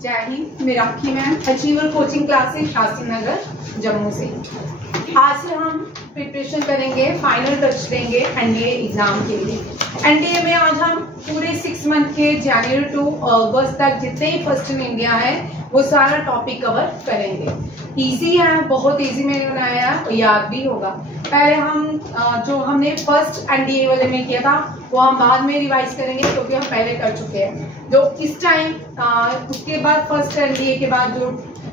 जय हिंद, Merakshi ma'am, achiever coaching classes Shastri Nagar Jammu से। आज से हम प्रिपरेशन करेंगे, फाइनल टच देंगे एनडीए एग्जाम के लिए। एनडीए में आज हम पूरे 6 मंथ के जनवरी टू अगस्त तक जितने ही फर्स्ट इन इंडिया है वो सारा टॉपिक कवर करेंगे। इजी है, बहुत इजी मैंने बनाया है, याद भी होगा। पहले हम जो हमने फर्स्ट एनडीए वाले में किया था वो हम बाद में रिवाइज करेंगे क्योंकि हम पहले कर चुके हैं। जो इस टाइम उसके बाद फर्स्ट एनडीए के बाद जो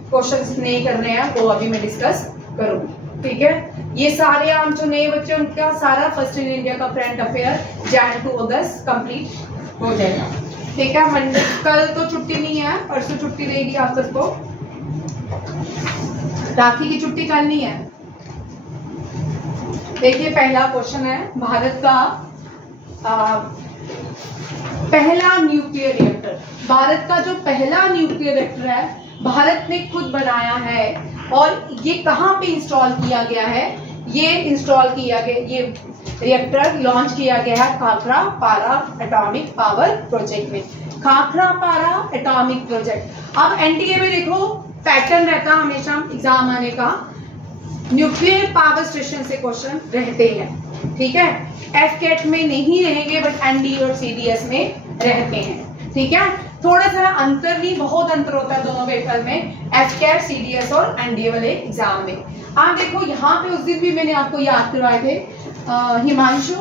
क्वेश्चंस नहीं करने हैं वो अभी मैं डिस्कस करूंगी, ठीक है। ये सारे हम जो नए बच्चे उनका सारा फर्स्ट इन इंडिया का करंट अफेयर जैन टू अगस्त कंप्लीट हो जाएगा, ठीक है। मंडे कल तो छुट्टी नहीं है, परसों छुट्टी रहेगी आप सबको। राखी की छुट्टी कल नहीं है। देखिए पहला क्वेश्चन है, भारत का पहला न्यूक्लियर रिएक्टर। भारत का जो पहला न्यूक्लियर रिएक्टर है भारत ने खुद बनाया है और ये कहाँ पे इंस्टॉल किया गया है? ये इंस्टॉल किया गया, ये रिएक्टर लॉन्च किया गया है खाखरा पारा एटॉमिक पावर प्रोजेक्ट में। खाखरा पारा एटॉमिक प्रोजेक्ट। अब एनडीए में देखो पैटर्न रहता है हमेशा एग्जाम आने का, न्यूक्लियर पावर स्टेशन से क्वेश्चन रहते हैं, ठीक है। एफकेट में नहीं रहेंगे बट एनडीए और सीडीएस में रहते हैं, ठीक है। थोड़ा सा अंतर नहीं, बहुत अंतर होता है दोनों पेपर में, एफकेट सीडीएस और एनडीए वाले एग्जाम में। आप देखो यहाँ पे उस दिन भी मैंने आपको याद करवाए थे, हिमांशु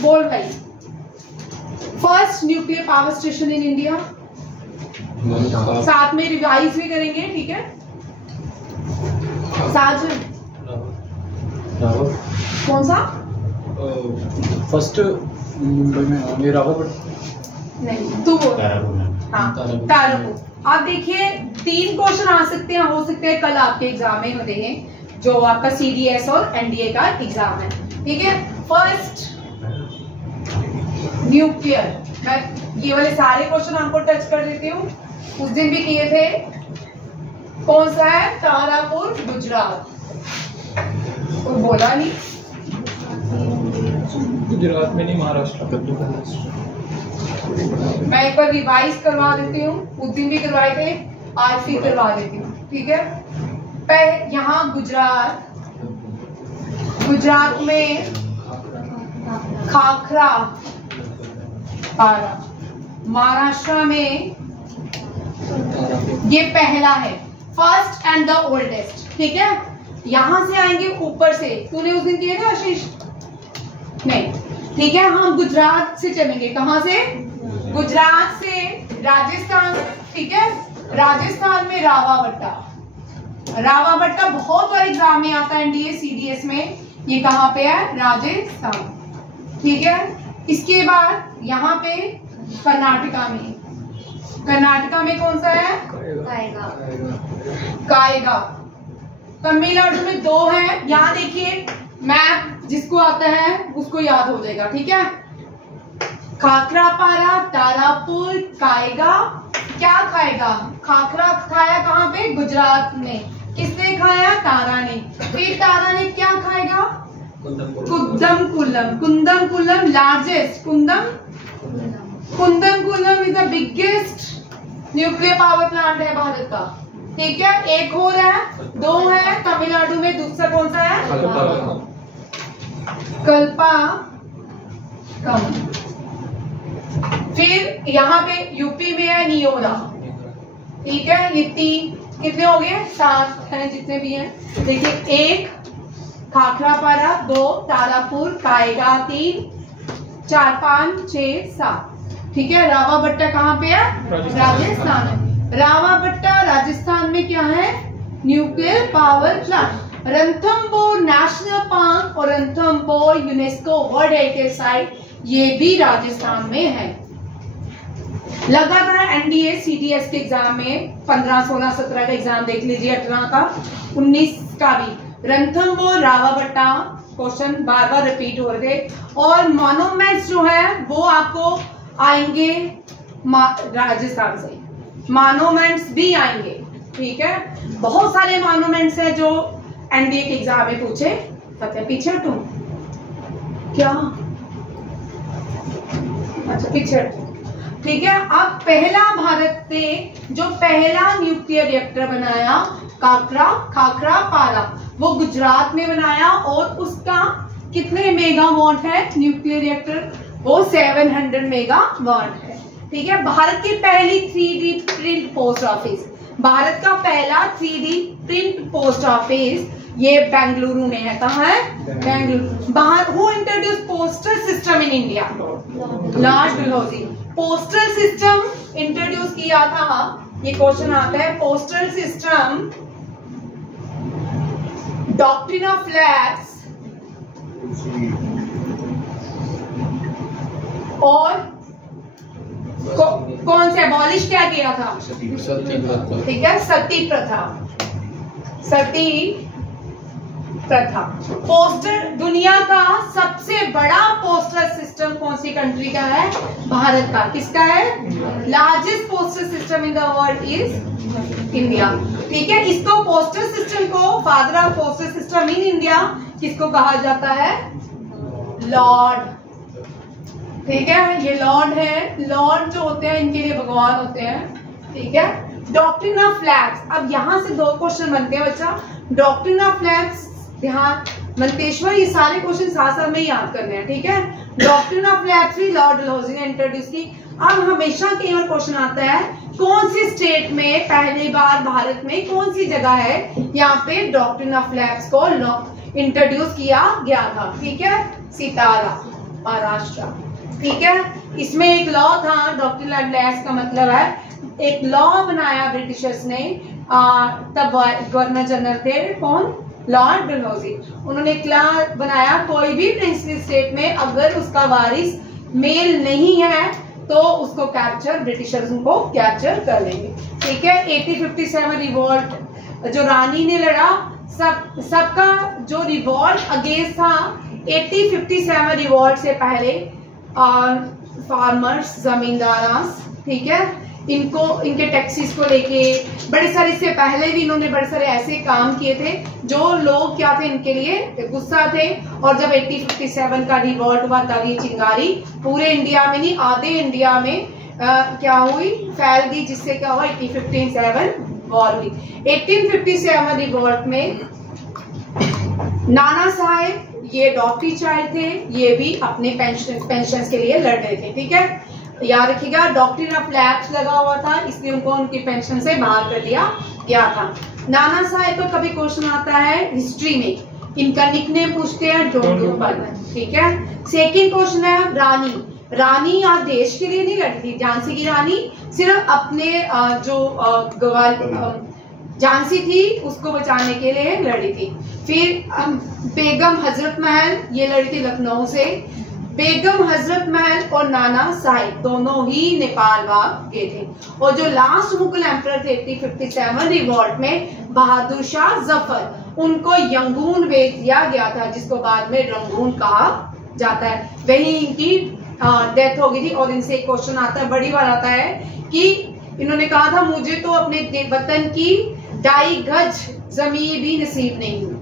बोल भाई, first nuclear power station in India. साथ में रिवाइज भी करेंगे, ठीक है। साजन कौन सा? फर्स्ट मुंबई में रावत नहीं, तू बोल। हाँ, तारापुर। आप देखिए 3 क्वेश्चन आ सकते हैं, हो सकते हैं कल आपके एग्जाम में होते हैं जो आपका सीडीएस और एनडीए का एग्जाम है, ठीक है। फर्स्ट न्यूक्लियर, मैं ये वाले सारे क्वेश्चन आपको टच कर देती हूँ, उस दिन भी किए थे। कौन सा है? तारापुर गुजरात। कोई बोला नहीं? गुजरात में नहीं, महाराष्ट्र। मैं एक बार रिवाइज करवा देती हूँ, उस दिन भी करवाए थे, आज फिर करवा देती हूँ, ठीक है। यहाँ गुजरात में खाखरा पारा, महाराष्ट्र में ये पहला है, फर्स्ट एंड द ओल्डेस्ट, ठीक है। यहां से आएंगे ऊपर से, तूने उस दिन किया था आशीष? नहीं, ठीक है। हम गुजरात से चलेंगे, कहां से? गुजरात से राजस्थान, ठीक है। राजस्थान में रावावट्टा। रावावट्टा बहुत बार एग्जाम में आता है एनडीए सीडीएस में, ये कहां पे है? राजस्थान, ठीक है। इसके बाद यहाँ पे कर्नाटका में, कर्नाटका में कौन सा है? कायगा। तमिलनाडु में 2 है। यहाँ देखिए मैप, जिसको आता है उसको याद हो जाएगा, ठीक है। खाखरापारा, तारापुर, कायगा। क्या खाएगा? खाखरा खाया कहाँ पे? गुजरात में। किसने खाया? तारा ने। फिर तारा ने क्या खाएगा? Kudankulam. Kudankulam largest, Kudankulam is the biggest nuclear power plant है भारत का, ठीक है। एक हो रहा है, 2 है तमिलनाडु में, दूसरा कौन सा है? कल्पा कम। फिर यहाँ पे यूपी में है नियोरा, ठीक है। ये 3 कितने हो गए? 7 हैं जितने भी हैं। देखिए 1 खाखरापारा, 2 तारापुर, कायगा 3, 4, 5, 6, 7, ठीक है। रावावट्टा कहाँ पे है? राजस्थान है। रावावट्टा राजस्थान में क्या है? Nuclear power plant. Ranthambore national park और Ranthambore UNESCO world heritage site, ये भी राजस्थान में है। लगातार एनडीए सीडीएस के एग्जाम में 15, 16, 17 का एग्जाम देख लीजिए, 18 का, 19 का भी रणथंबोर रावावट्टा क्वेश्चन बार बार रिपीट हो रहे थे। और मॉन्यूमेंट्स जो है वो आपको आएंगे राजस्थान से, मॉन्यूमेंट्स भी आएंगे, ठीक है। बहुत सारे मॉन्यूमेंट्स है जो एनडीए के एग्जाम में पूछे जाते हैं। पीछे तुम क्या? अच्छा पीछे। ठीक है। अब पहला भारत ने जो पहला न्यूक्लियर रिएक्टर बनाया खाखरा पारा, वो गुजरात में बनाया और उसका कितने मेगावाट है न्यूक्लियर रिएक्टर, वो 700 मेगावाट है। ठीक है। भारत की पहली 3D print post office, Bharat का पहला 3D प्रिंट पोस्ट ऑफिस ये बेंगलुरु में है। कहाँ है? बेंगलुरु। बाहर who introduce postal system in India? Lord Dalhousie. Postal system introduce किया था, ये क्वेश्चन आता है। Postal system, doctrine of labs और कौन से अबॉलिश क्या किया था? ठीक है, सती प्रथा। सती प्रथा। पोस्टर, दुनिया का सबसे बड़ा पोस्टल सिस्टम कौन सी कंट्री का है? भारत का। किसका है? Largest postal system in the world is India. ठीक है। इसको पोस्टल सिस्टम को father of postal system in India किसको कहा जाता है? लॉर्ड। ठीक है, ये लॉर्ड है। लॉर्ड जो होते हैं इनके लिए भगवान होते हैं। ठीक है। डॉक्ट्रिन ऑफ लैब्स, अब यहां से 2 क्वेश्चन बनते हैं बच्चा। डॉक्ट्रिन ऑफ लैब्स, ध्यान मंतेश्वर, ये सारे क्वेश्चन साथ में याद करने हैं। ठीक है। डॉक्ट्रिन ऑफ लैब्स भी लॉर्ड डलहौजी ने इंट्रोड्यूस की। अब हमेशा कई बार क्वेश्चन आता है, कौन सी स्टेट में पहली बार भारत में कौन सी जगह है यहाँ पे डॉक्ट्रिन ऑफ लैब्स को इंट्रोड्यूस किया गया था? ठीक है, सितारा, महाराष्ट्र। ठीक है। इसमें एक लॉ था, डॉक्ट्रिन ऑफ लैब्स का मतलब है एक लॉ बनाया ब्रिटिशर्स ने। तब गवर्नर जनरल थे कौन? लॉर्ड डलहौजी। उन्होंने क्या बनाया, कोई भी प्रिंसली स्टेट में अगर उसका वारिस मेल नहीं है तो उसको कैप्चर, ब्रिटिशर्स उनको कैप्चर कर लेंगे। ठीक है। 1857 रिवॉल्ट जो रानी ने लड़ा, सबका जो रिवॉल्ट अगेंस्ट था 1857 रिवॉल्ट से पहले फार्मर्स, जमींदारास, ठीक है, इनको इनके टैक्सीज को लेके बड़े सारे, इससे पहले भी इन्होंने बड़े सारे ऐसे काम किए थे जो लोग क्या थे, इनके लिए गुस्सा थे। और जब 1857 का रिवॉल्ट हुआ तब ये चिंगारी पूरे इंडिया में नहीं, आधे इंडिया में क्या हुई, फैल गई, जिससे क्या हुआ 1857 वॉर हुई। 1857 रिवॉल्ट में नाना साहेब, ये डॉक्टरी चाइल्ड थे, ये भी अपने पेंशन के लिए लड़ रहे थे। ठीक है, याद रखिएगा, डॉक्ट्रिन ऑफ लैब्स लगा हुआ था, इसलिए उनको उनकी पेंशन से बाहर कर दिया गया था। नाना साहेब तो कभी क्वेश्चन आता है हिस्ट्री में, इनका निकनेम पूछते हैं डोडो पर। ठीक है। सेकंड क्वेश्चन है रानी। रानी आज देश के लिए नहीं लड़ी थी, झांसी की रानी सिर्फ अपने जो झांसी थी उसको बचाने के लिए लड़ी थी। फिर बेगम हजरत महल, ये लड़ी थी लखनऊ से। बेगम हजरत महल और नाना साहिब दोनों ही नेपाल भाग गए थे। और जो लास्ट मुगल एम्परर थे 1857 रिवॉल्ट में, बहादुर शाह जफर, उनको यंगून भेज दिया गया था, जिसको बाद में रंगून कहा जाता है। वही इनकी डेथ हो गई थी। और इनसे एक क्वेश्चन आता है, बड़ी बार आता है, कि इन्होंने कहा था मुझे तो अपने वतन की 2.5 गज जमीन भी नसीब नहीं हुई।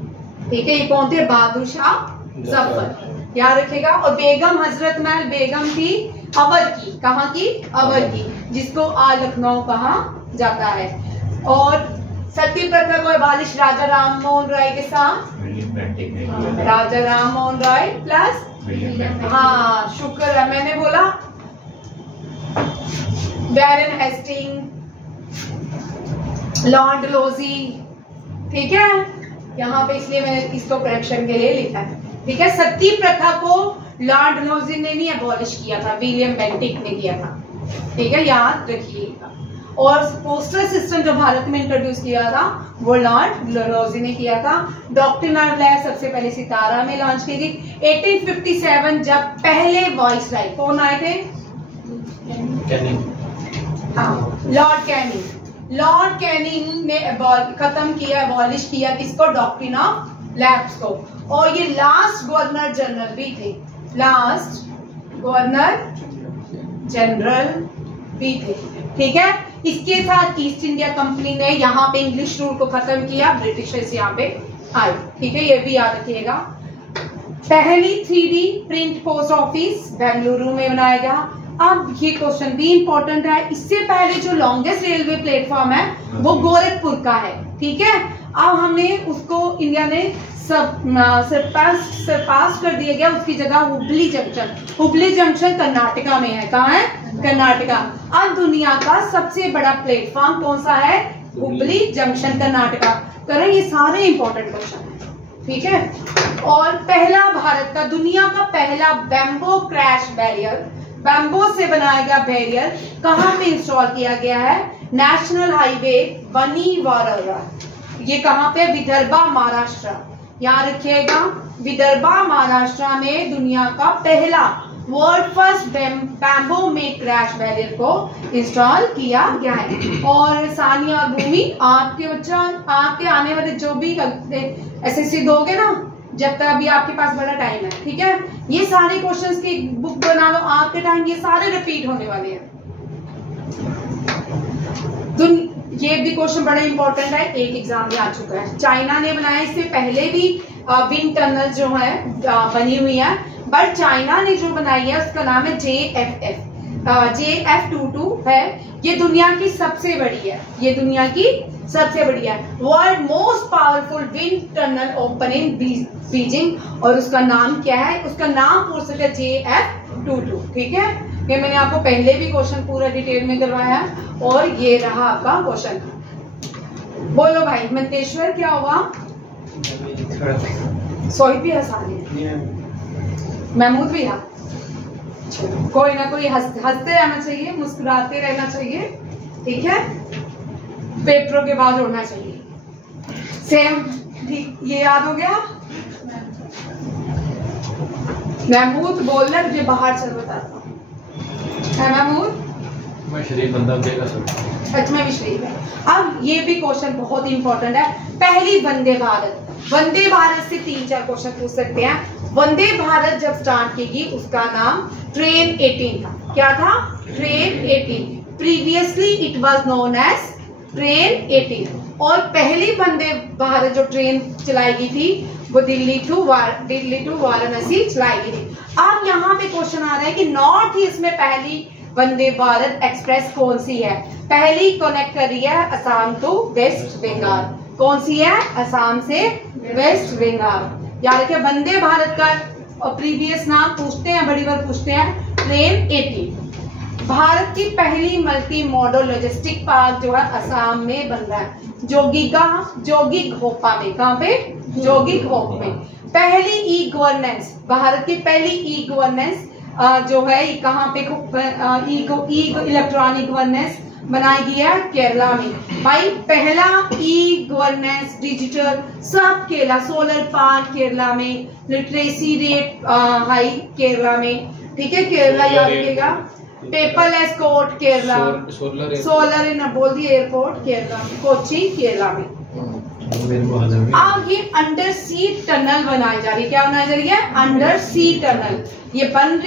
ठीक है, ये कौन थे? बहादुर शाह जफर, याद रखेगा। और बेगम हजरत महल, बेगम थी अवध की, कहाँ की? अवध की, जिसको आज लखनऊ कहा जाता है। और सती प्रथा को अबालिश राजा राम मोहन राय के साथ, राजा राम मोहन राय प्लस, हाँ शुक्र है, मैंने बोला बैरन हेस्टिंग, लॉर्ड डलहौजी। ठीक है, यहाँ पे इसलिए मैंने इसको करेक्शन के लिए लिखा है। ठीक है। सती प्रथा को लॉर्ड डलहौजी ने नहीं अबॉलिश किया था, विलियम बेंटिक ने किया था। ठीक है, याद रखिएगा। और पोस्टल सिस्टम जो भारत में इंट्रोड्यूस किया था वो लॉर्ड डलहौजी ने किया था। डॉक्ट्रिन ऑफ लैब्स सबसे पहले सितारा में लॉन्च की गई। 1857 जब पहले वॉइसराय कौन आए थे? हाँ, लॉर्ड कैनिंग। लॉर्ड कैनिंग ने खत्म किया, अबॉलिश किया किसको? डॉक्ट्रिन ऑफ लैब्स को। और ये लास्ट गवर्नर जनरल भी थे, लास्ट गवर्नर जनरल भी थे। ठीक है। इसके साथ ईस्ट इंडिया कंपनी ने यहाँ पे इंग्लिश रूल को खत्म किया, ब्रिटिशर्स यहाँ पे आए। ठीक है, ये भी याद रखिएगा। पहली 3D print post office Bengaluru में बनाया गया। अब ये क्वेश्चन भी इंपॉर्टेंट है। इससे पहले जो लॉन्गेस्ट रेलवे प्लेटफॉर्म है वो गोरखपुर का है, ठीक है। अब हमने उसको इंडिया ने सरपास कर दिया गया, उसकी जगह हुबली जंक्शन कर्नाटका में है। कहाँ है? कर्नाटका। अब दुनिया का सबसे बड़ा प्लेटफॉर्म कौन सा है? हुबली जंक्शन कर्नाटका। करें, ये सारे इंपॉर्टेंट क्वेश्चन है, ठीक है। और पहला भारत का दुनिया का पहला बैम्बो क्रैश बैरियर, बैम्बो से बनाया गया बैरियर कहाँ पे इंस्टॉल किया गया है? नेशनल हाईवे बनीवारा। ये कहाँ पे? विदर्भा महाराष्ट्र। याद रखिएगा, विदर्भा महाराष्ट्र में दुनिया का पहला वर्ल्ड फर्स्ट बैम्बो में क्रैश बैरियर को इंस्टॉल किया गया है। और सानिया और भूमि, आपके बच्चा आपके आने वाले जो भी एसएससी दोगे ना, जब तक अभी आपके पास बड़ा टाइम है, ठीक है, ये सारे क्वेश्चंस की बुक बना लो। आपके टाइम ये सारे रिपीट होने वाले हैं। ये भी क्वेश्चन बड़ा इंपॉर्टेंट है, एक एग्जाम में आ चुका है। चाइना ने बनाया, इससे पहले भी विंड टनल जो है बनी हुई है, बट चाइना ने जो बनाई है उसका नाम है JF22 है। ये दुनिया की सबसे बड़ी है, ये दुनिया की सबसे बड़ी है। World most powerful wind tunnel open in Beijing. और उसका नाम क्या है? उसका नाम पूछ सकते हैं JF22, ठीक है। ये मैंने आपको पहले भी क्वेश्चन पूरा डिटेल में करवाया है। और ये रहा आपका क्वेश्चन। बोलो भाई, मंतेश्वर क्या हुआ? सोई भी आसान है, महमूद भी है। कोई ना कोई हंसते रहना चाहिए, मुस्कुराते रहना चाहिए, ठीक है। पेपरों के बाद उड़ना चाहिए। सेम, ठीक, ये याद हो गया। महमूद बोल रहा है मुझे बाहर चल बताता हूँ, है महमूद? मैं शरीफ बंदा देगा सर। अच्छा, मैं भी शरीफ है। अब ये भी क्वेश्चन बहुत इंपॉर्टेंट है। पहली वंदे भारत, वंदे भारत से 3-4 क्वेश्चन पूछ सकते हैं। वंदे भारत जब स्टार्ट की गई उसका नाम ट्रेन 18 था। क्या था? Train 18। Previously it was known as train 18। और पहली वंदे भारत जो ट्रेन चलाई गई थी वो दिल्ली टू वाराणसी चलाई गई थी। अब यहाँ पे क्वेश्चन आ रहा है कि नॉर्थ ईस्ट में पहली वंदे भारत एक्सप्रेस कौन सी है? पहली कनेक्ट कर रही है असम टू वेस्ट बंगाल। कौन सी है? असम से वेस्ट बंगाल। याद रखिए, वंदे भारत का प्रीवियस नाम पूछते हैं, बड़ी बार पूछते हैं, ट्रेन 18। भारत की पहली मल्टी मॉडल लॉजिस्टिक पार्क जो है असम में बन रहा है, जोगीघोपा में। कहाँ पे? जोगीघोप में। पहली ई गवर्नेंस, भारत की पहली ई गवर्नेंस जो है कहाँ पे? इलेक्ट्रॉनिक गवर्नेंस बनाई गई है केरला में। भाई पहला ई गवर्नेंस डिजिटल सब केरला, सोलर पार्क केरला में, लिटरेसी रेट हाई केरला में, ठीक है, केरला याद रखिएगा। पेपरलेस कोर्ट केरला, सोलर इन बोल दिए एयरपोर्ट केरला, कोची केरला में। अब ये अंडर सी टनल बनाई जा रही है। क्या बनाई जा रही है? Under sea tunnel. ये बन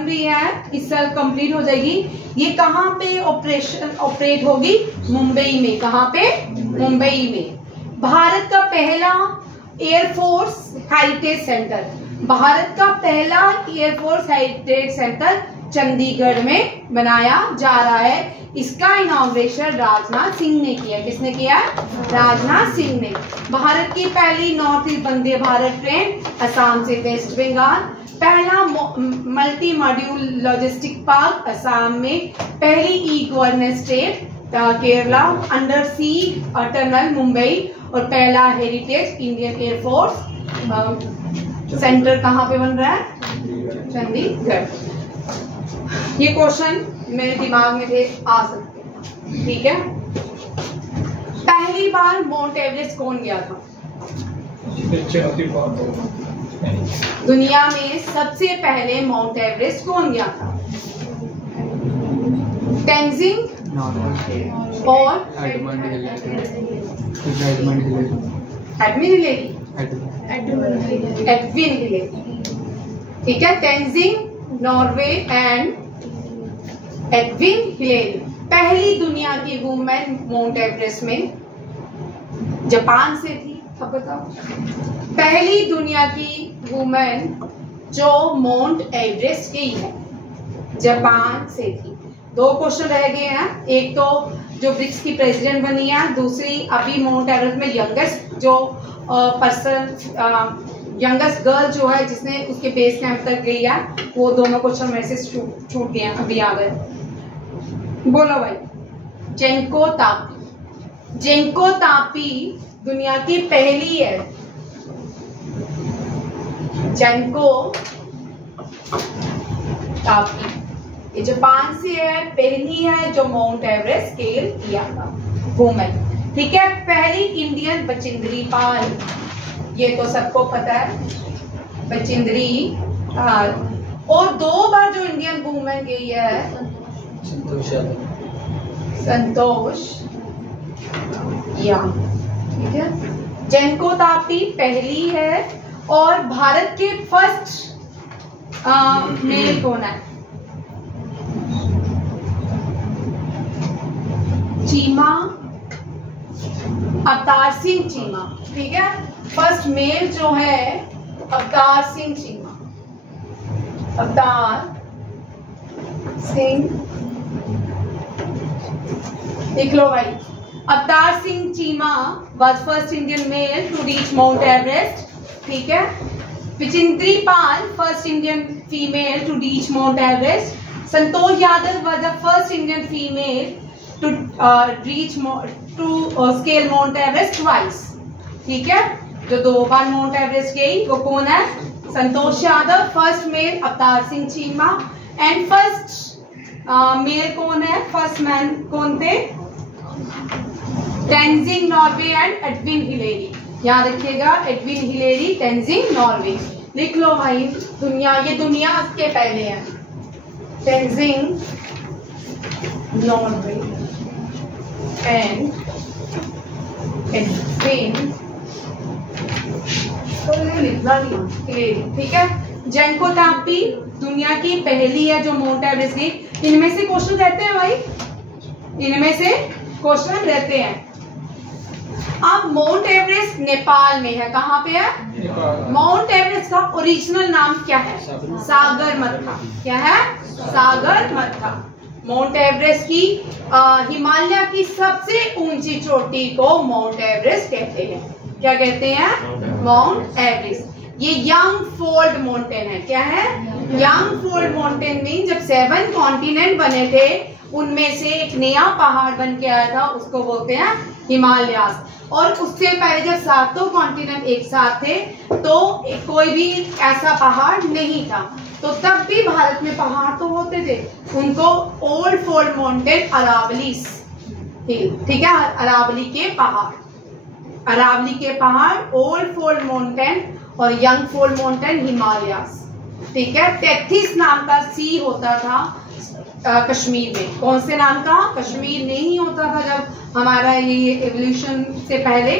रही है, इस साल कंप्लीट हो जाएगी। ये कहाँ पे ऑपरेट होगी? मुंबई में। कहाँ पे? मुंबई में। भारत का पहला एयरफोर्स हेरिटेज सेंटर, भारत का पहला एयरफोर्स हेरिटेज सेंटर चंडीगढ़ में बनाया जा रहा है। इसका इनॉग्रेशन राजनाथ सिंह ने किया। किसने किया? राजनाथ सिंह ने। भारत की पहली north east Vande Bharat train Assam से वेस्ट बंगाल। पहला multi module logistic park Assam में। पहली e governance state Kerala. Under sea tunnel Mumbai. और पहला हेरिटेज इंडियन एयरफोर्स सेंटर कहाँ पे बन रहा है? चंडीगढ़। ये क्वेश्चन मेरे दिमाग में थे, आ सकते हैं, ठीक है। पहली बार माउंट एवरेस्ट कौन गया था? दुनिया में सबसे पहले माउंट एवरेस्ट कौन गया था? तेंजिंग और एडमंड हिलेरी, ठीक है। Tenzing Norway and Edwin Hillary. पहली दुनिया की वुमेन माउंट एवरेस्ट में जापान से थी। अब बताओ, पहली दुनिया की वुमेन जो माउंट एवरेस्ट गई है जापान से थी। 2 क्वेश्चन रह गए हैं। एक तो जो ब्रिक्स की प्रेसिडेंट बनी है, दूसरी अभी माउंट एवरेस्ट में यंगेस्ट जो पर्सन, यंगेस्ट गर्ल जो है जिसने उसके बेस कैंप तक गई है, वो दोनों क्वेश्चन मेरे से छूट गए हैं, अभी आ गए। बोलो भाई। जेंको तापी। जेंको तापी दुनिया की पहली है। जेंको तापी ये जापान से है, पहली है जो माउंट एवरेस्ट स्केल किया था वुमेन। ठीक है। पहली इंडियन बचिंद्री पाल, ये तो सबको पता है, बचिंद्री पाल। और 2 बार जो इंडियन वुमेन गई है, संतोष यादव। ठीक है। जेंको तापी पहली है। और भारत के फर्स्ट मेल कौन है? चीमा, अवतार सिंह चीमा। ठीक है। फर्स्ट मेल जो है अवतार सिंह चीमा, अवतार सिंह, लिख लो भाई। अवतार Singh Cheema was first Indian male to reach Mount Everest. ठीक है। विचिंद्री पाल first Indian female to reach Mount Everest. Santosh Yadav was the first Indian female to reach to scale Mount Everest twice. ठीक है। जो 2 बार माउंट एवरेस्ट गई वो कौन है? Santosh Yadav. First male Avtar Singh Cheema. And first male कौन है? फर्स्ट मैन कौन थे? Tenzing Norgay and Edwin Hillary. याद रखिएगा, एडविन हिलेरी, टेंजिंग नॉर्वे। लिख लो भाई। दुनिया, ये दुनिया के पहले है। टेंजिंग नॉर्वे एंड एडविन, लिखना नहीं। ठीक है। जेंको तापी दुनिया की पहली है जो माउंट एवरेस्ट गई। इनमें से क्वेश्चन रहते हैं भाई, इनमें से क्वेश्चन रहते हैं। अब माउंट एवरेस्ट नेपाल में है। कहाँ पे है? माउंट एवरेस्ट का ओरिजिनल नाम क्या है? सागरमथा। क्या है? सागरमथा। माउंट एवरेस्ट की हिमालय की सबसे ऊंची चोटी को माउंट एवरेस्ट कहते हैं। क्या कहते हैं? Mount Everest. ये यंग फोल्ड माउंटेन है। क्या है? यंग फोल्ड माउंटेन में जब 7 कॉन्टिनेंट बने थे, उनमें से एक नया पहाड़ बन के आया था, उसको बोलते हैं हिमालयास। और उससे पहले जब 7 कॉन्टिनेंट एक साथ थे तो कोई भी ऐसा पहाड़ नहीं था। तो तब भी भारत में पहाड़ तो होते थे, उनको ओल्ड फोल्ड माउंटेन अरावलीस, ठीक है, अरावली के पहाड़, अरावली के पहाड़, ओल्ड फोल्ड माउंटेन और यंग फोल्ड माउंटेन हिमालयास। ठीक है। 33 नाम का सी होता था कश्मीर में। कौन से नाम का? कश्मीर नहीं होता था जब हमारा ये एवोल्यूशन से पहले,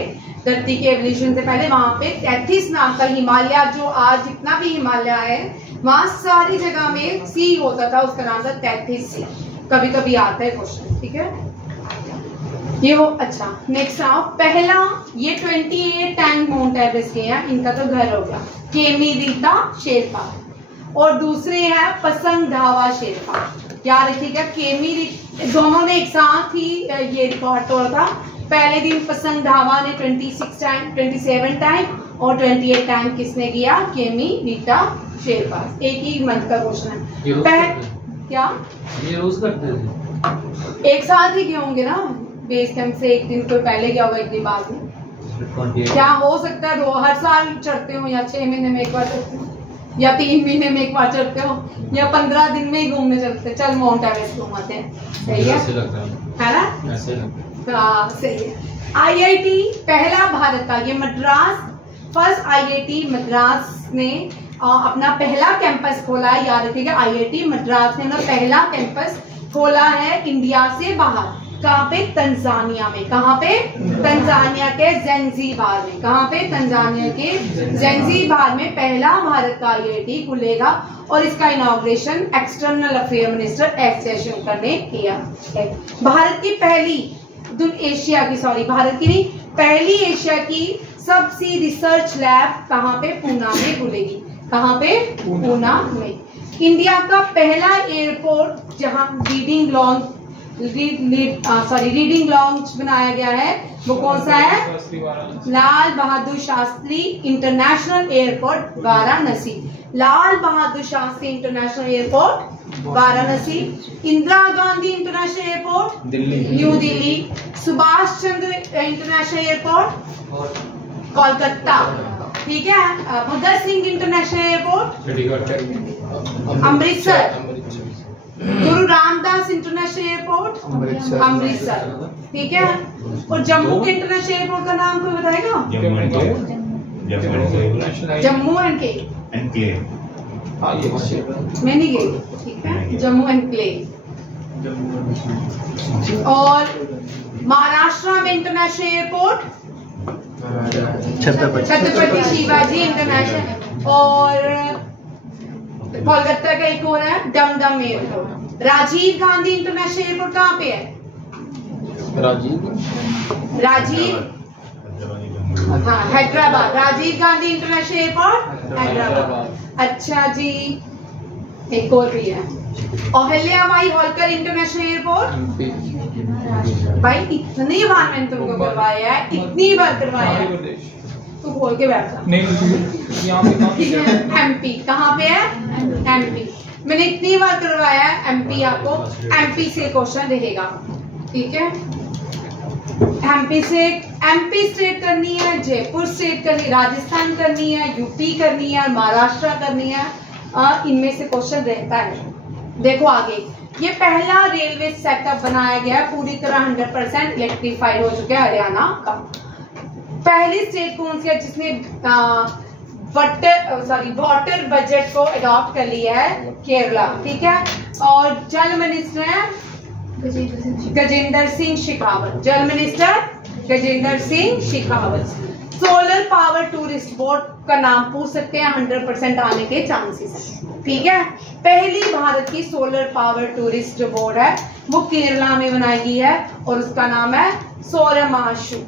धरती के एवोल्यूशन से पहले, वहां पे 33 नाम का हिमालय, जो आज जितना भी हिमालय है वहां सारी जगह में सी होता था, उसका नाम था 33 सी। कभी कभी आता है क्वेश्चन। ठीक है। ये हो। अच्छा, नेक्स्ट आओ। पहला, ये 28 टाइम माउंट एवरेस्ट के हैं, इनका तो घर हो गया, केमी रीता शेरपा। और दूसरे है पसंग धावा शेरपा। याद रखिएगा, केमी दोनों ने एक साथ ही ये रिकॉर्ड तोड़ा था। पहले दिन पसंग धावा ने 26 टाइम, 27 टाइम, और 28 टाइम किसने किया? केमी रीता शेरपा। एक ही मंथ का क्वेश्चन है। क्या ये रोज करते थे? एक साथ ही गए होंगे ना, बेस कैंप से एक दिन कोई पहले गया होगा, एक दिन बाद में। क्या हो सकता है हर साल चढ़ते हो, या 6 महीने में एक बार चढ़ते हो, या 3 महीने में एक बार चढ़ते हो, या 15 दिन में ही घूमने चलते हैं। चल माउंट एवरेस्ट घूमते हैं। सही है? ऐसे लगता है ना? ऐसे लगता है। हाँ, सही है। IIT पहला भारत का, ये मद्रास, फर्स्ट IIT मद्रास ने अपना पहला कैंपस खोला है। याद रखिएगा, IIT मद्रास ने अपना पहला कैंपस खोला है इंडिया से बाहर। कहाँ पे? तंजानिया में। कहाँ पे? तंजानिया के ज़ंजीबार में। कहाँ पे? तंजानिया के ज़ंजीबार में पहला भारत का IIT खुलेगा, और इसका inauguration external affair minister S Jaishankar ने किया है। भारत की पहली भारत की नहीं, पहली एशिया की सबसी रिसर्च लैब कहाँ पे? पूना में खुलेगी। कहाँ पे? पूना में। इंडिया का पहला एयरपोर्ट जहां रीडिंग लॉन्च बनाया गया है वो कौन सा है? Lal Bahadur Shastri international airport Varanasi. Lal Bahadur Shastri international airport Varanasi. Indira Gandhi international airport New Delhi. Subhash Chandra international airport Kolkata, ठीक है। Bhagat Singh international airport Amritsar. Guru Ramdas international airport Amritsar, ठीक है। और जम्मू के इंटरनेशनल एयरपोर्ट का नाम कोई बताएगा? Jammu and enclave. मैं नहीं गई, ठीक है। जम्मू एनक्लेव। और महाराष्ट्र में international airport Chhatrapati Shivaji international. और कोलकाता का एक और है Dumdum airport. Rajiv Gandhi international airport कहाँ पे है? राजीव हाँ हैदराबाद। Rajiv Gandhi international airport Hyderabad. अच्छा जी, एक और भी है अहिल्याबाई होलकर इंटरनेशनल एयरपोर्ट। भाई इतनी बार मैंने तुमको करवाया है, इतनी बार करवाया है, तू बोल के बैठा। एमपी कहाँ पे है? एमपी मैंने इतनी बार करवाया है। एमपी आपको एमपी से क्वेश्चन रहेगा, ठीक है। एमपी स्टेट करनी है, जयपुर स्टेट करनी, राजस्थान करनी है, यूपी करनी है, महाराष्ट्र करनी है, इनमें से क्वेश्चन रहता है। देखो आगे, ये पहला रेलवे सेटअप बनाया गया है पूरी तरह 100% इलेक्ट्रीफाइड हो चुका है हरियाणा का। पहली स्टेट कौन सी है जिसने वाटर बजट को अडॉप्ट कर लिया है? केरला, ठीक है। और जल मिनिस्टर है गजेंद्र सिंह शेखावत। जल minister Gajendra Singh Shekhawat. Solar power tourist board का नाम पूछ सकते हैं, 100% आने के चांसेस है, ठीक है। पहली भारत की सोलर पावर टूरिस्ट जो बोर्ड है वो केरला में बनाई गई है और उसका नाम है सौर्यमाशु।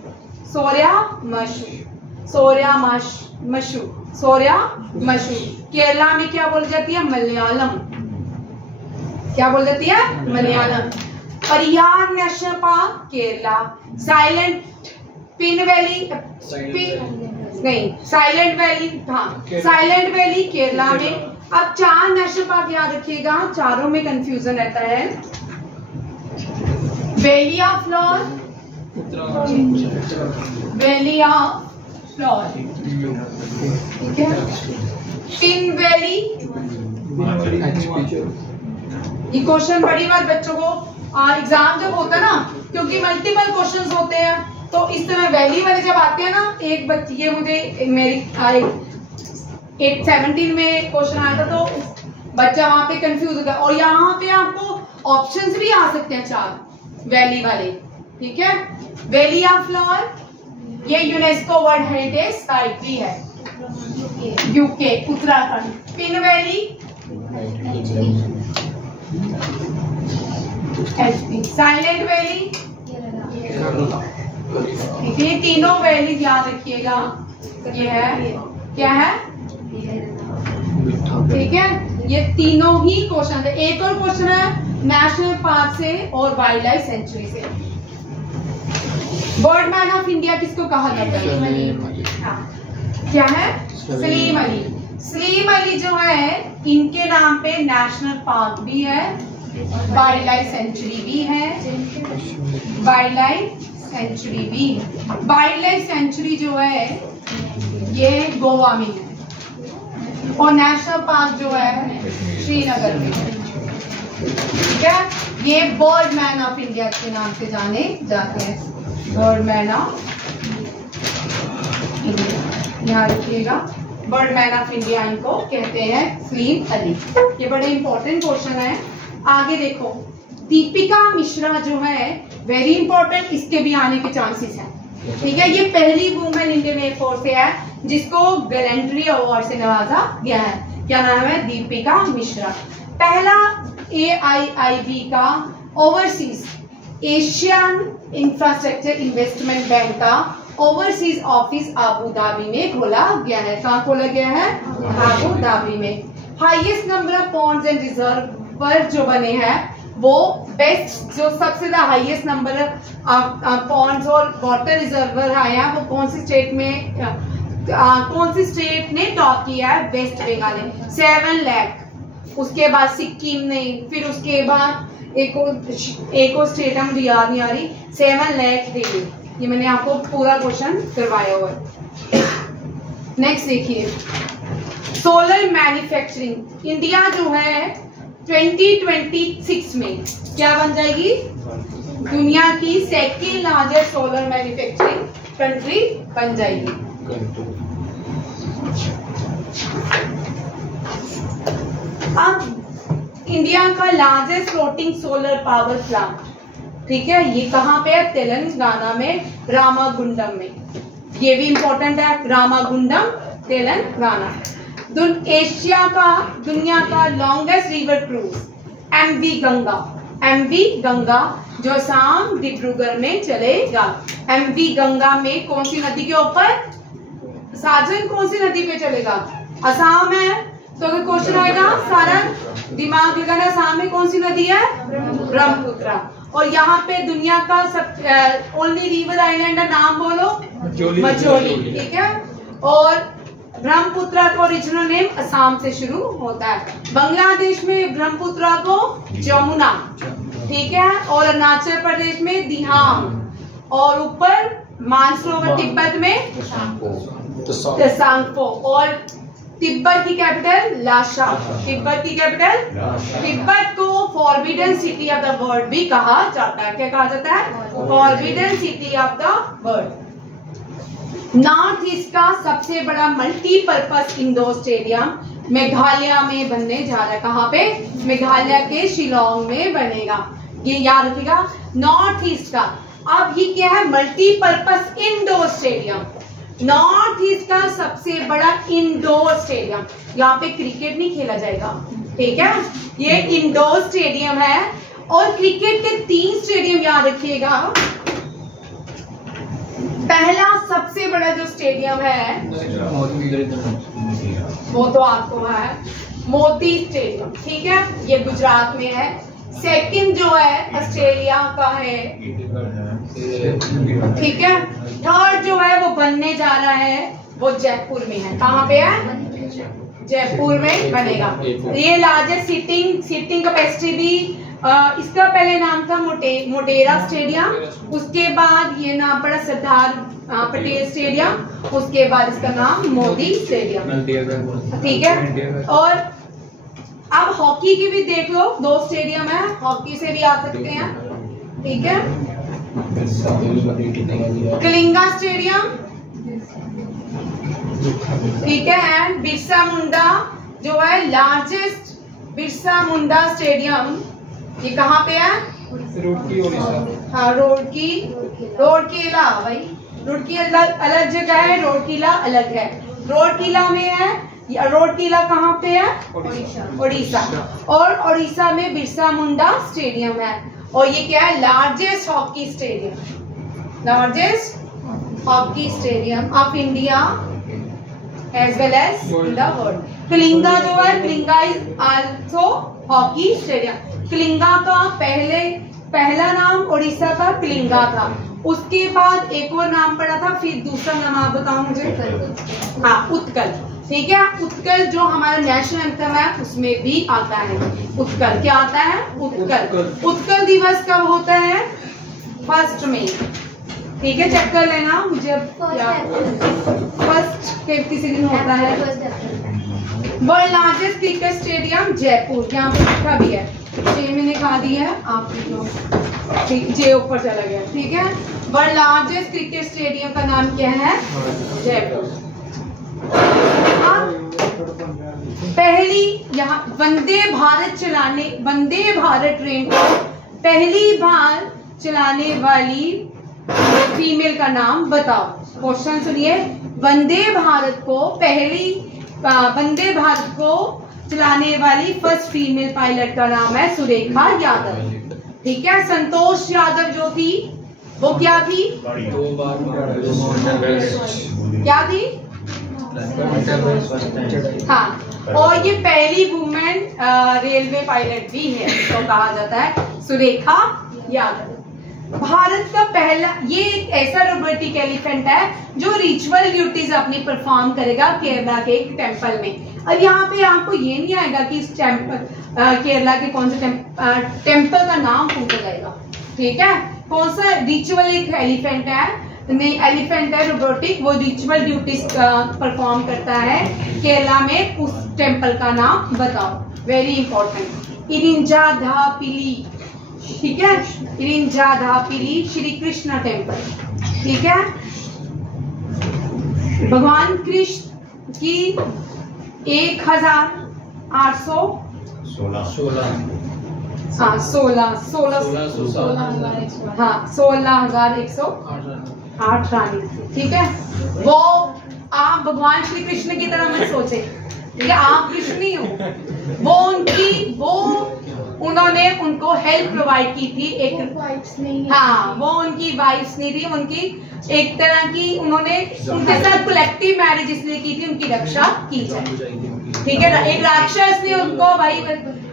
केरला में क्या बोल जाती है? मलयालम। क्या बोल जाती है? Malayalam. Pariyar national park Kerala. Silent valley Kerala में। अब 4 नेशनल पार्क याद रखिएगा, चारों में कंफ्यूजन रहता है। वैली ऑफ फ्लोर, ठीक है। Pin valley. ये क्वेश्चन बड़ी बार बच्चों को एग्जाम जब होता है ना, क्योंकि मल्टीपल क्वेश्चंस होते हैं, तो इस तरह वैली वाले जब आते हैं ना, एक बच्ची ये मुझे मेरी 17 में क्वेश्चन आया था तो बच्चा वहां पे कंफ्यूज हो गया। और यहाँ पे आपको ऑप्शंस भी आ सकते हैं 4 वैली वाले, ठीक है। वैली ऑफ फ्लावर ये यूनेस्को वर्ल्ड हेरिटेज साइट भी है, UK Uttarakhand. Pin valley HP. Silent valley, ये तीनों वैली याद रखिएगा। ये है क्या है? ठीक है, ये तीनों ही क्वेश्चन है। एक और क्वेश्चन है नेशनल पार्क से और वाइल्ड लाइफ सेंचुरी से। बर्ड मैन ऑफ इंडिया किसको कहा जाता है? क्या है? सलीम अली। सलीम अली जो है, इनके नाम पे नेशनल पार्क भी है, वाइल्ड लाइफ सेंचुरी भी है, वाइल्ड लाइफ सेंचुरी भी है। वाइल्ड लाइफ सेंचुरी जो है ये गोवा में है और नेशनल पार्क जो है श्रीनगर में है, ठीक है। ये बर्ड मैन ऑफ इंडिया के नाम से जाने जाते हैं, बर्ड मैन ऑफ इंडिया, यहाँ रखिएगा। बर्ड मैन ऑफ इंडिया इनको कहते हैं सलीम अली। ये बड़े इंपॉर्टेंट क्वेश्चन है। आगे देखो, दीपिका मिश्रा जो है वेरी इंपॉर्टेंट, इसके भी आने के चांसेस हैं, ठीक है। ये पहली वुमेन इंडियन एयरफोर्स से है जिसको गैलेंट्री अवार्ड से नवाजा गया है। क्या नाम है? दीपिका मिश्रा। पहला AIIB का overseas Asian infrastructure investment bank का ओवरसीज ऑफिस आबू धाबी में खोला गया है। कहाँ खोला गया है? आबू धाबी में। Highest number of ponds and reservoir जो बने हैं वो बेस्ट, जो सबसे ज्यादा हाईएस्ट नंबर पॉन्ड्स और वाटर रिजर्वर आया है वो कौन सी स्टेट में, कौन सी स्टेट ने टॉप किया है? वेस्ट बंगाल ने 7 लाख। उसके बाद सिक्किम ने, फिर उसके बाद एक और स्टेट हम याद नहीं आ रही, 7 लाख दिल्ली। ये मैंने आपको पूरा क्वेश्चन करवाया हुआ है। नेक्स्ट देखिए, सोलर मैन्युफैक्चरिंग। इंडिया जो है 2026 में क्या बन जाएगी? दुनिया की second largest solar manufacturing country बन जाएगी। अब इंडिया का largest floating solar power plant, ठीक है, ये कहाँ पे है? तेलंगाना में, रामागुंडम में। ये भी इंपॉर्टेंट है, रामागुंडम तेलंगाना। एशिया का, दुनिया का longest river cruise MV Ganga, MV Ganga जो असम डिब्रूगढ़ में चलेगा। एमवी गंगा में कौन सी नदी के ऊपर? साजन कौन सी नदी पे चलेगा? असम है, तो अगर क्वेश्चन आएगा सारा दिमाग लगाना, असम में कौन सी नदी है? ब्रह्मपुत्र। और यहाँ पे दुनिया का सब ओनली रिवर आइलैंड का नाम बोलो, मचोली, ठीक है। और ब्रह्मपुत्र का ओरिजिनल नेम असम से शुरू होता है। बांग्लादेश में ब्रह्मपुत्र को जमुना, ठीक है। और अरुणाचल प्रदेश में दिहांग, और ऊपर मानसरोवर तिब्बत में त्सांगपो। और तिब्बत की कैपिटल लाशा, तिब्बत की कैपिटल। तिब्बत को forbidden city of the world भी कहा जाता है। क्या कहा जाता है? Forbidden city of the world. North east का सबसे बड़ा मल्टीपर्पज इंडोर स्टेडियम मेघालय में बनने जा रहा है। कहाँ पे? मेघालय के शिलोंग में बनेगा। ये याद रखिएगा, नॉर्थ ईस्ट का। अब ये क्या है? Multipurpose indoor stadium, north east का सबसे बड़ा इंडोर स्टेडियम। यहाँ पे क्रिकेट नहीं खेला जाएगा, ठीक है, ये इंडोर स्टेडियम है। और क्रिकेट के 3 स्टेडियम याद रखिएगा। पहला सबसे बड़ा जो स्टेडियम है वो तो आपको है मोदी स्टेडियम, ठीक है, ये गुजरात में है। सेकंड जो है ऑस्ट्रेलिया का है, ठीक है। थर्ड जो है वो बनने जा रहा है वो जयपुर में है। कहाँ पे है? जयपुर में बनेगा। ये लार्जेस्ट सीटिंग कैपेसिटी भी, इसका पहले नाम था मोटेरा स्टेडियम, उसके बाद ये नाम पड़ा सरदार पटेल स्टेडियम, उसके बाद इसका नाम मोदी स्टेडियम, ठीक है। और अब हॉकी की भी देख लो, 2 स्टेडियम है, हॉकी से भी आ सकते हैं, ठीक है। कलिंगा स्टेडियम, ठीक है। एंड बिरसा मुंडा जो है लार्जेस्ट बिरसा मुंडा स्टेडियम, ये कहाँ पे है? हाँ, रोडकीला भाई, रोडकीला अलग जगह है, रोडकीला अलग है। रोडकीला में है, रोडकीला कहाँ पे है? उड़ीसा। और उड़ीसा में बिरसा मुंडा स्टेडियम है। और ये क्या है? Largest hockey stadium, largest hockey stadium of India as well as in the world. Kalinga जो है, Kalinga is also hockey stadium. Kalinga का पहला नाम उड़ीसा का कलिंगा था, उसके बाद एक और नाम पड़ा था, फिर दूसरा नाम आप बताओ मुझे। हाँ, उत्कल, ठीक है। उत्कल जो हमारा नेशनल एंथम है उसमें भी आता है उत्कल। क्या आता है? उत्कल। उत्कल दिवस कब होता है? 1 मई, ठीक है, चेक कर लेना मुझे। फर्स्ट के किसी दिन होता है। World largest cricket stadium Jaipur, यहाँ पे लिखा भी है, जे मैंने कहा दी है आप, जे ऊपर चला गया, ठीक है। वर्ल्ड लार्जेस्ट क्रिकेट स्टेडियम का नाम क्या है? जयपुर। पहली यहाँ वंदे भारत ट्रेन को पहली बार चलाने वाली फीमेल का नाम बताओ। क्वेश्चन सुनिए, वंदे भारत को चलाने वाली फर्स्ट फीमेल पायलट का नाम है सुरेखा यादव, ठीक है। संतोष यादव जो थी वो क्या थी? क्या थी? हाँ, और ये पहली वुमेन रेलवे पायलट भी है, इसको कहा जाता है सुरेखा यादव। भारत का पहला, ये एक ऐसा रोबोटिक एलिफेंट है जो रिचुअल ड्यूटीज अपनी परफॉर्म करेगा केरला के एक टेम्पल में। अब यहाँ पे आपको ये नहीं आएगा कि इस टेम्पल केरला के कौन से टेम्पल का नाम पूछा जाएगा, ठीक है। कौन सा रिचुअल एक एलिफेंट है, नहीं एलिफेंट है रोबोटिक, वो रिचुअल ड्यूटीज परफॉर्म करता है केरला में, उस टेम्पल का नाम बताओ। वेरी इंपॉर्टेंट, इरिंजाधापिली, ठीक है, इरिंजाधापिली श्री कृष्ण टेम्पल, ठीक है। भगवान कृष्ण की 16,108 रानी, ठीक है। वो आप भगवान श्री कृष्ण की तरह मत सोचे, ठीक है, आप कृष्ण नहीं हो। उन्होंने उनको हेल्प प्रोवाइड की थी, एक हाँ, वो उनकी वाइफ्स नहीं थी, उनकी एक तरह की, उन्होंने उनके साथ कलेक्टिव मैरिज इसलिए की थी उनकी रक्षा की जाए, ठीक है। एक राक्षस ने उनको, भाई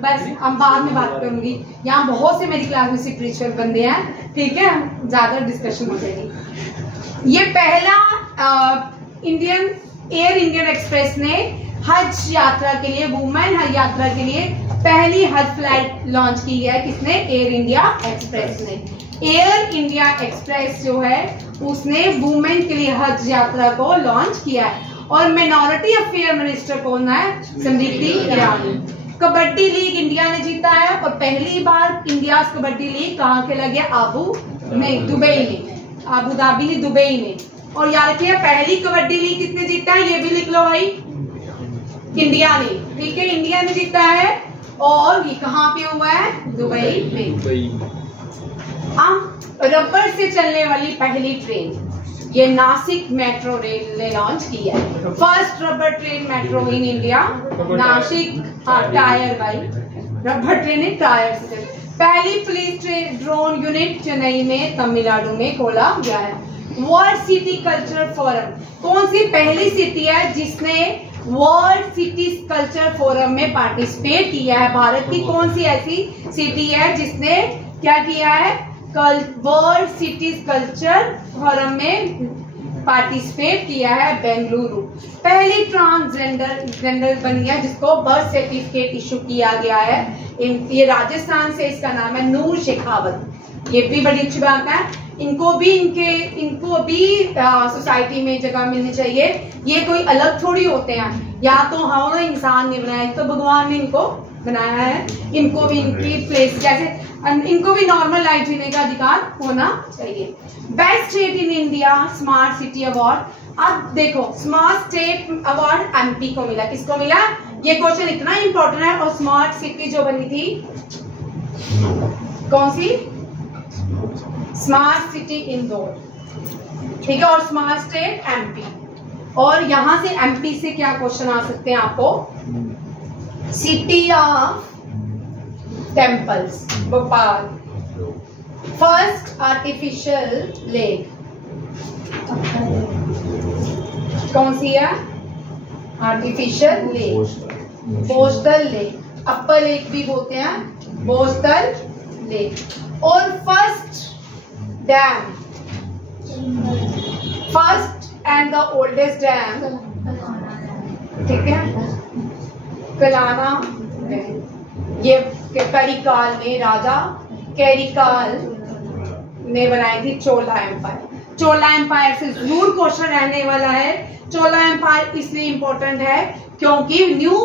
बस हम बाद में बात करूंगी, यहाँ बहुत से मेरी क्लास में स्पिरिचुअल बंदे हैं, ठीक है, ज्यादा डिस्कशन हो जाएगी। ये पहला एयर इंडियन एक्सप्रेस ने हज यात्रा के लिए, वुमेन हज यात्रा के लिए पहली हज फ्लाइट लॉन्च की है, किसने, एयर इंडिया एक्सप्रेस ने। एयर इंडिया एक्सप्रेस जो है उसने वुमेन के लिए हज यात्रा को लॉन्च किया है, और मिनोरिटी अफेयर मिनिस्टर कौन है, स्मृति ईरानी। कबड्डी लीग इंडिया ने जीता है, और पहली बार इंडिया कबड्डी लीग कहाँ खेला गया, दुबई में, अबू धाबी नहीं, दुबई में। और याद रखिए पहली कबड्डी लीग किसने जीता है, ये भी लिख लो भाई, इंडिया ने, ठीक है, इंडिया ने जीता है, और ये कहाँ पे हुआ है, दुबई में। अब रबर से चलने वाली पहली ट्रेन, ये नासिक मेट्रो रेल ने लॉन्च की है, first rubber train metro in India, Nashik, हाँ, टायर भाई, रबर ट्रेन टायर से चली। पहली police train drone unit Chennai में, तमिलनाडु में खोला गया है। वर्ल्ड सिटी कल्चर फोरम, कौन सी पहली सिटी है जिसने वर्ल्ड सिटी कल्चर फोरम में पार्टिसिपेट किया है, भारत की कौन सी ऐसी सिटी है जिसने क्या किया है, वर्ल्ड सिटीज कल्चर फोरम में पार्टिसिपेट किया है, बेंगलुरु। पहली ट्रांसजेंडर बनी है जिसको बर्थ सर्टिफिकेट इशू किया गया है, ये राजस्थान से, इसका नाम है नूर शेखावत। ये भी बड़ी अच्छी बात है, इनको भी सोसाइटी में जगह मिलनी चाहिए। ये कोई अलग थोड़ी होते हैं, या तो हम इंसान ने बनाया, तो भगवान ने इनको बनाया है, इनको भी इनकी प्लेस, जैसे इनको भी नॉर्मल लाइफ जीने का अधिकार होना चाहिए। Best state in India smart city award. अब देखो, स्मार्ट स्टेट अवार्ड एमपी को मिला, किसको मिला, ये क्वेश्चन इतना इंपॉर्टेंट है। और स्मार्ट सिटी जो बनी थी, कौन सी, स्मार्ट सिटी इंदौर, ठीक है, और स्मार्ट स्टेट एमपी। और यहां से एमपी से क्या क्वेश्चन आ सकते हैं आपको, city of temples Bhopal, first artificial lake कौन सी है, artificial lake, Bhojtal lake, upper lake भी बोलते हैं, बोस्टल लेक। और first dam, first and the oldest dam, ठीक है, कलाना, ये करिकाल में, राजा कैरिकाल ने बनाई थी चोला एम्पायर। चोला एम्पायर से जरूर क्वेश्चन रहने वाला है। चोला एम्पायर इसलिए इंपॉर्टेंट है क्योंकि न्यू